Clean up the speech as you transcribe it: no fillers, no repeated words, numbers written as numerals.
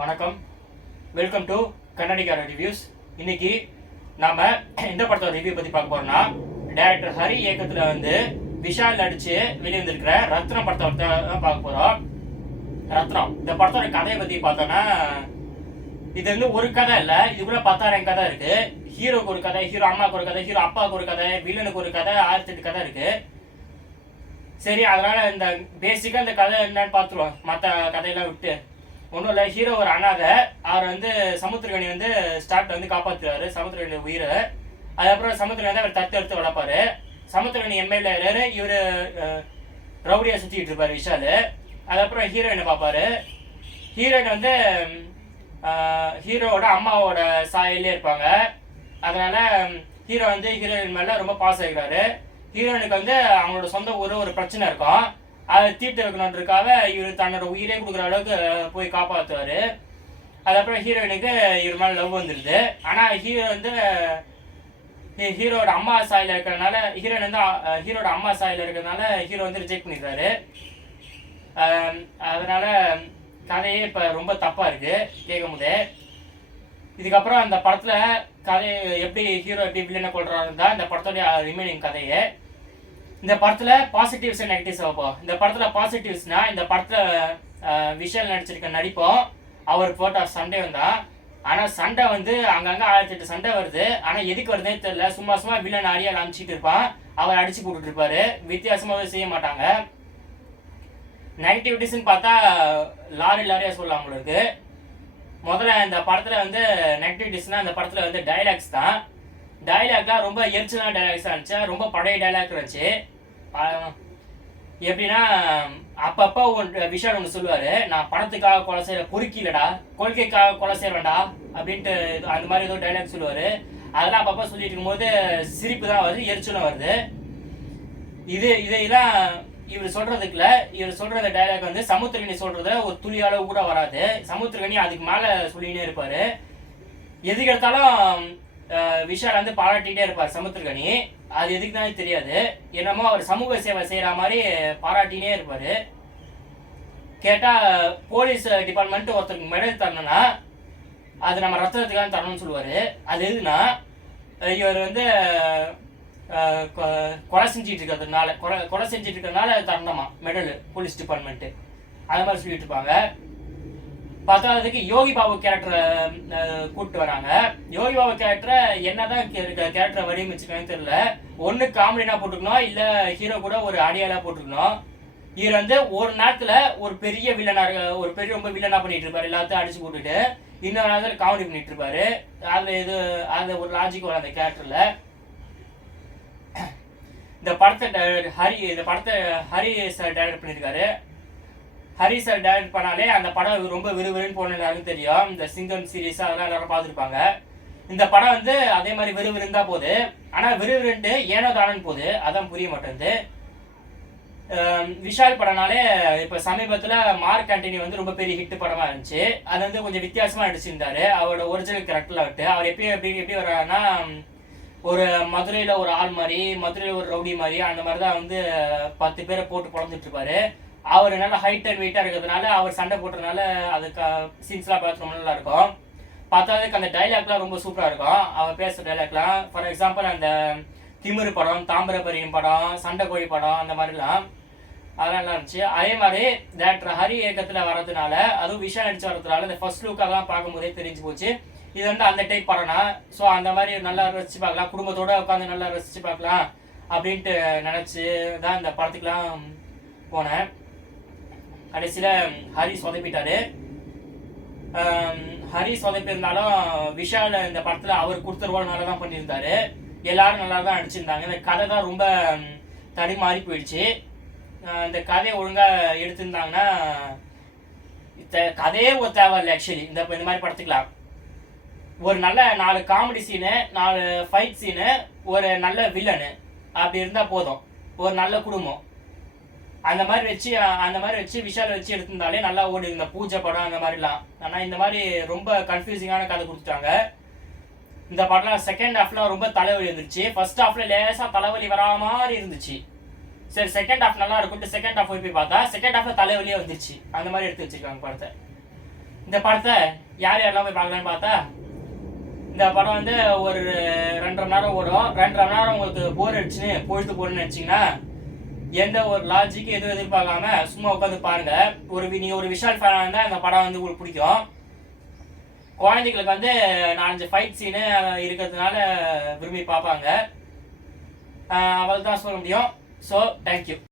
வணக்கம், welcome to கன்னடிகார reviews. இன்னைக்கு நாம எந்த படத்தோட ரிவ்யூ பத்தி பார்க்க போறோம்னா, டைரக்டர் ஹரி இயக்கத்துல விஷால் நடிச்சு வெளிவந்திருக்கிற ரத்னம் படத்தை தான் பார்க்க போறோம். ரத்னம் இந்த படத்தோட கதையை பத்தி பார்த்தோம்னா, இது ஒரு கதை இல்ல, இதுக்குள்ள 10,000 கதை இருக்கு. ஹீரோக்கு ஒரு கதை, ஹீரோ அம்மாவுக்கு ஒரு கதை, ஹீரோ அப்பாவுக்கு ஒரு கதை, வில்லனுக்கு ஒரு கதை, 1008 கதை இருக்கு. சரி, அதனால இந்த பேசிக்கா இந்த கதை என்னன்னு பார்த்துருவோம், மற்ற கதையெல்லாம் விட்டு. ஒன்றும் இல்லை, ஹீரோ ஒரு அனாதை. அவர் சமுத்திரகனி ஸ்டார்ட்ல காப்பாற்றுவாரு சமுத்திரகனி உயிரை. அதுக்கப்புறம் சமுத்திரகனி அவர் தத்து வளர்ப்பாரு. சமுத்திரகனி எம்எல்ஏ இவர் ரவுடியா சுற்றிட்டு இருப்பாரு விஷால். அதுக்கப்புறம் ஹீரோயினை பார்ப்பாரு. ஹீரோயின் ஹீரோவோட அம்மாவோட சாயல்லே இருப்பாங்க. அதனால ஹீரோ ஹீரோயின் மேல ரொம்ப பாஸ் ஆகிறாரு. ஹீரோயினுக்கு அவங்களோட சொந்த ஒரு பிரச்சனை இருக்கும், அதை தீர்த்து வைக்கணுன்றதுக்காக இவர் தன்னோட உயிரே கொடுக்குற அளவுக்கு போய் காப்பாற்றுவார். அதுக்கப்புறம் ஹீரோயினுக்கு இவர் மேலே லவ் வந்துடுது. ஆனால் ஹீரோட அம்மா சாயில் இருக்கிறதுனால ஹீரோட அம்மா சாயில் இருக்கிறதுனால ஹீரோ ரிஜெக்ட் பண்ணிடுறாரு. அதனால கதையே இப்போ ரொம்ப தப்பாக இருக்குது கேட்கும் போதே. இதுக்கப்புறம் அந்த படத்தில் கதை எப்படி ஹீரோ எப்படி வில்லனை கொள்றாருன்னு தான் இந்த படத்தோடைய ரிமைனிங் கதையே. இந்த படத்தில் பாசிட்டிவ்ஸ் அண்ட் நெகட்டிவ்ஸ் வைப்போம். இந்த படத்தில் பாசிட்டிவ்ஸ்னா, இந்த படத்தில் விஷால் நடிச்சிருக்க நடிப்போம். அவர் போட்ட சண்டை வந்தான். ஆனால் சண்டை அங்கங்கே 1008 சண்டை வருது. ஆனால் எதுக்கு வருதுன்னு தெரியல, சும்மா வில்லன் அடியால் அனுப்பிச்சிட்டு இருப்பான், அவர் அடிச்சு போட்டுட்டு இருப்பாரு. வித்தியாசமாகவே செய்ய மாட்டாங்க. நெகட்டிவிட்டிஸ்ன்னு பார்த்தா லாரியா சொல்லலாம் உங்களுக்கு. முதல்ல இந்த படத்தில் நெகட்டிவிட்டிஸ்னால், இந்த படத்தில் டைலாக்ஸ் தான். டைலாக்லாம் ரொம்ப எரிச்சலான டைலாக்ஸாக இருந்துச்சு, ரொம்ப பழைய டைலாக் இருந்துச்சு. எப்படின்னா, அப்பப்போ விஷால் ஒன்று சொல்லுவார், நான் பணத்துக்காக கொலை செய்கிற பொறுக்கிலடா, கொள்கைக்காக கொலை செய்வேன்டா அப்படின்ட்டு அந்த மாதிரி ஏதோ டைலாக் சொல்லுவார். அதெல்லாம் அப்பப்போ சொல்லிட்டு இருக்கும்போது சிரிப்பு தான் வருது, எரிச்சலும் வருது. இதெல்லாம் இவர் சொல்றதுக்குல, இவர் சொல்ற டைலாக் சமுத்திரகனி சொல்றத ஒரு துளி அளவு கூட வராது. சமுத்திரகனி அதுக்கு மேலே சொல்லினே இருப்பார். எதுக்கு எடுத்தாலும் விஷால் பாராட்டிகிட்டே இருப்பார் சமுத்திரகனி. அது எதுக்கு தான் தெரியாது, என்னமோ அவர் சமூக சேவை செய்கிற மாதிரி பாராட்டினே இருப்பார். கேட்டால் போலீஸ் டிபார்ட்மெண்ட் ஒருத்தருக்கு மெடல் தரணும்னா அது நம்ம ரத்தனத்துக்காக தரணும்னு சொல்லுவார். அது எதுனா, இவர் கொலை செஞ்சிட்டு இருக்கிறதுனால கொலை செஞ்சிட்டு இருக்கிறதுனால தரணுமா மெடல் போலீஸ் டிபார்ட்மெண்ட்டு, அது மாதிரி சொல்லிட்டு இருப்பாங்க. பத்தாவதுக்கு யோகி பாபு கேரக்டரை கூப்பிட்டு வராங்க. யோகி பாபு கேரக்டரை என்னதான் கேரக்டரை வடிவமைச்சிருக்காங்கன்னு தெரியல. ஒன்று காமெடினா போட்டுக்கணும், இல்லை ஹீரோ கூட ஒரு அடியாலா போட்டுக்கணும். இவர் ஒரு நேரத்தில் ஒரு பெரிய வில்லனா ரொம்ப வில்லனா பண்ணிட்டு இருப்பாரு, எல்லாத்தையும் அடிச்சு போட்டுட்டு. இன்னொரு நேரத்தில் காமெடி பண்ணிட்டு இருப்பாரு. அது ஒரு லாஜிக் வரும் அந்த கேரக்டர்ல. இந்த படத்தை ஹரி சார் டைரக்ட் பண்ணியிருக்காரு. ஹரி சார் டைரக்ட் பண்ணாலே அந்த படம் ரொம்ப விறுவிறுன்னு போன எல்லாருக்கும் தெரியும். இந்த சிங்கம் சீரீஸ் அதெல்லாம் எல்லாரும் பார்த்துருப்பாங்க. இந்த படம் அதே மாதிரி விறுவிறுன்னு தான் போகுது. ஆனால் விறுவிறுன்ட்டு ஏனோ தானன்னு போகுது, அதான் புரிய மாட்டேங்குது. விஷால் படம்னாலே இப்போ சமீபத்தில் மார்க் ஆண்டனி ரொம்ப பெரிய ஹிட் படமாக இருந்துச்சு. அது கொஞ்சம் வித்தியாசமாக நடிச்சிருந்தாரு, அவரோட ஒரிஜினல் கேரக்டரில் விட்டு. அவர் எப்படி வர்றாருன்னா, ஒரு மதுரையில் ஒரு ஆள் மாதிரி, மதுரையில் ஒரு ரவுடி மாதிரி, அந்த மாதிரி தான் 10 பேரை போட்டு பிறந்துட்டு இருப்பாரு. அவர் நல்லா ஹைட் அண்ட் வெயிட்டாக இருக்கிறதுனால, அவர் சண்டை போட்டுறதுனால அதுக்கு சீன்ஸ்லாம் பார்த்து ரொம்ப நல்லா இருக்கும். பார்த்தாதுக்கு அந்த டைலாக்லாம் ரொம்ப சூப்பராக இருக்கும், அவர் பேசுகிற டைலாக்லாம். ஃபார் எக்ஸாம்பிள், அந்த திமிரு படம், தாமிரபரணி படம், சண்டை கோழி படம், அந்த மாதிரிலாம் அதெல்லாம் நல்லா இருந்துச்சு. அதே மாதிரி டேரக்டர் ஹரி இயக்கத்தில் வர்றதுனால, அதுவும் விஷால் நடிச்சு வர்றதுனால, இந்த ஃபர்ஸ்ட் லுக்கெல்லாம் பார்க்கும்போதே தெரிஞ்சு போச்சு இது அந்த டைப் படம்னா. ஸோ அந்த மாதிரி நல்லா ரசித்து பார்க்கலாம், குடும்பத்தோடு உட்காந்து நல்லா ரசித்து பார்க்கலாம் அப்படின்ட்டு நினச்சி தான் இந்த படத்துக்கெலாம் போனேன். கடைசியில் ஹரி சொதப்பிட்டாரு. ஹரி சொதப்பியிருந்தாலும் விஷால் இந்த படத்தில் அவர் கொடுத்த ரோல் நல்லா தான் பண்ணியிருந்தாரு. எல்லாரும் நல்லா தான் நடிச்சிருந்தாங்க. இந்த கதை தான் ரொம்ப தடுமாறி போயிடுச்சு. இந்த கதையை ஒழுங்காக எடுத்திருந்தாங்கன்னா, கதையே ஒரு தேவையில்லை ஆக்சுவலி. இந்த மாதிரி படத்துக்கலாம் ஒரு நல்ல 4 காமெடி சீனு, 4 ஃபைட் சீனு, ஒரு நல்ல வில்லனு அப்படி இருந்தால் போதும். ஒரு நல்ல குடும்பம் அந்த மாதிரி வச்சு விஷால் வச்சு எடுத்திருந்தாலே நல்லா ஓடி. இந்த பூஜை படம் அந்த மாதிரிலாம். ஆனால் இந்த மாதிரி ரொம்ப கன்ஃபியூசிங்கான கதை கொடுத்துட்டாங்க. இந்த படம்லாம் செகண்ட் ஹாஃப்லாம் ரொம்ப தலைவலி இருந்துச்சு. ஃபர்ஸ்ட் ஹாஃப்ல லேசாக தலைவலி வரா மாதிரி இருந்துச்சு. சரி, செகண்ட் ஹாஃப் நல்லா இருக்கும்ட்டு செகண்ட் ஹாஃப் போய் பார்த்தா செகண்ட் ஹாஃப்ல தலைவலியே வந்துருச்சு. அந்த மாதிரி எடுத்து வச்சிருக்காங்க படத்தை. இந்த படத்தை யார் யாரெல்லாம் போய் பார்க்கலான்னு பார்த்தா, இந்த படம் வந்து ஒரு 2.5 மணி நேரம் ஓடும். 2.5 மணி நேரம் உங்களுக்கு போர் அடிச்சுன்னு பொழுது போடணும்னு நினச்சிங்கன்னா எந்த ஒரு லாஜிக்கும் எதுவும் எதிர்பார்க்காம சும்மா உட்காந்து பாருங்க. நீங்கள் ஒரு விஷால் ஃபேனாக இருந்தால் இந்த படம் வந்து உங்களுக்கு பிடிக்கும். குழந்தைகளுக்கு வந்து 4-5 ஃபைட் சீனு இருக்கிறதுனால விரும்பி பார்ப்பாங்க. அவ்வளோ தான் சொல்ல முடியும். So thank you.